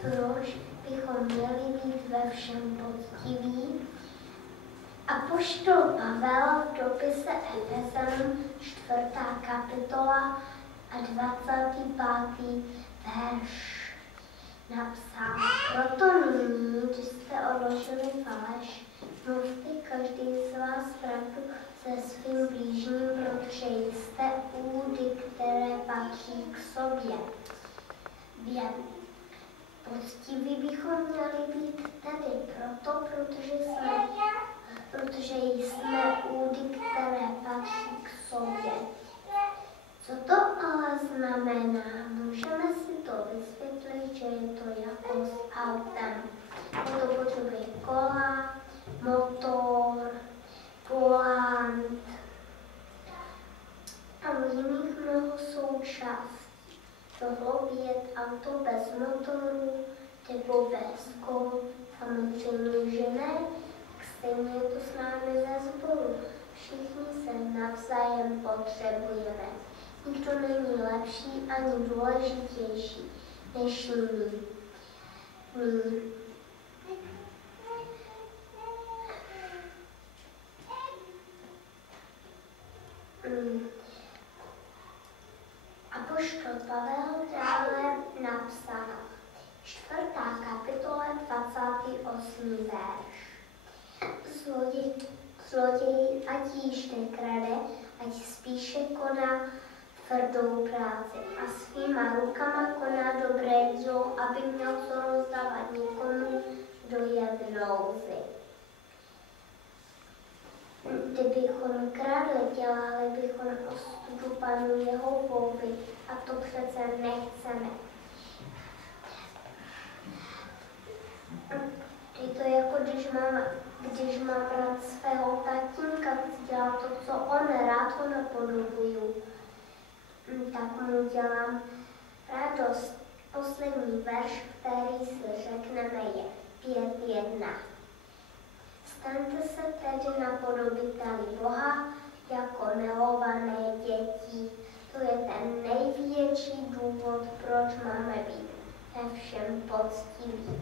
proč bychom měli být ve všem poctiví. Apoštol Pavel v dopise Efezanům 4. kapitola a 25. verš napsal: Proto nyní, když jste odložili faleš, mluvte každý z vás pravdu se svým blížním, protože jste údy, které patří k sobě. Poctiví bychom měli být tedy proto, protože jsme údy, které patří k sobě. Co to ale znamená? Můžeme si to vysvětlit, že je to jako s autem. To potřebuje kola, motor, volant a jiných mnoho součástí. Mohlo by jet auto bez motoru nebo bez kol? Samozřejmě, že ne. Tak stejně je to s námi ze sboru. Všichni se navzájem potřebujeme. Nikdo není lepší ani důležitější než jiný. Apoštol Pavel dále napsal 4. kapitola 28. verš. Zloděj ať již nekrade, ať spíše koná tvrdou práci a svýma rukama koná dobré dílo, aby měl co rozdávat někomu, kdo je v nouzi. Kdybychom kradli, dělali bychom ostudu Panu Jehovovi a to přece nechceme. Je to jako když mám rád svého tatínka, chci dělat to, co on rád, ho napodobuju, tak mu dělám radost. Poslední verš, který si řekneme, je 5.1. Staňte se tedy napodobiteli Boha jako milované děti. To je ten největší důvod, proč máme být ve všem poctiví.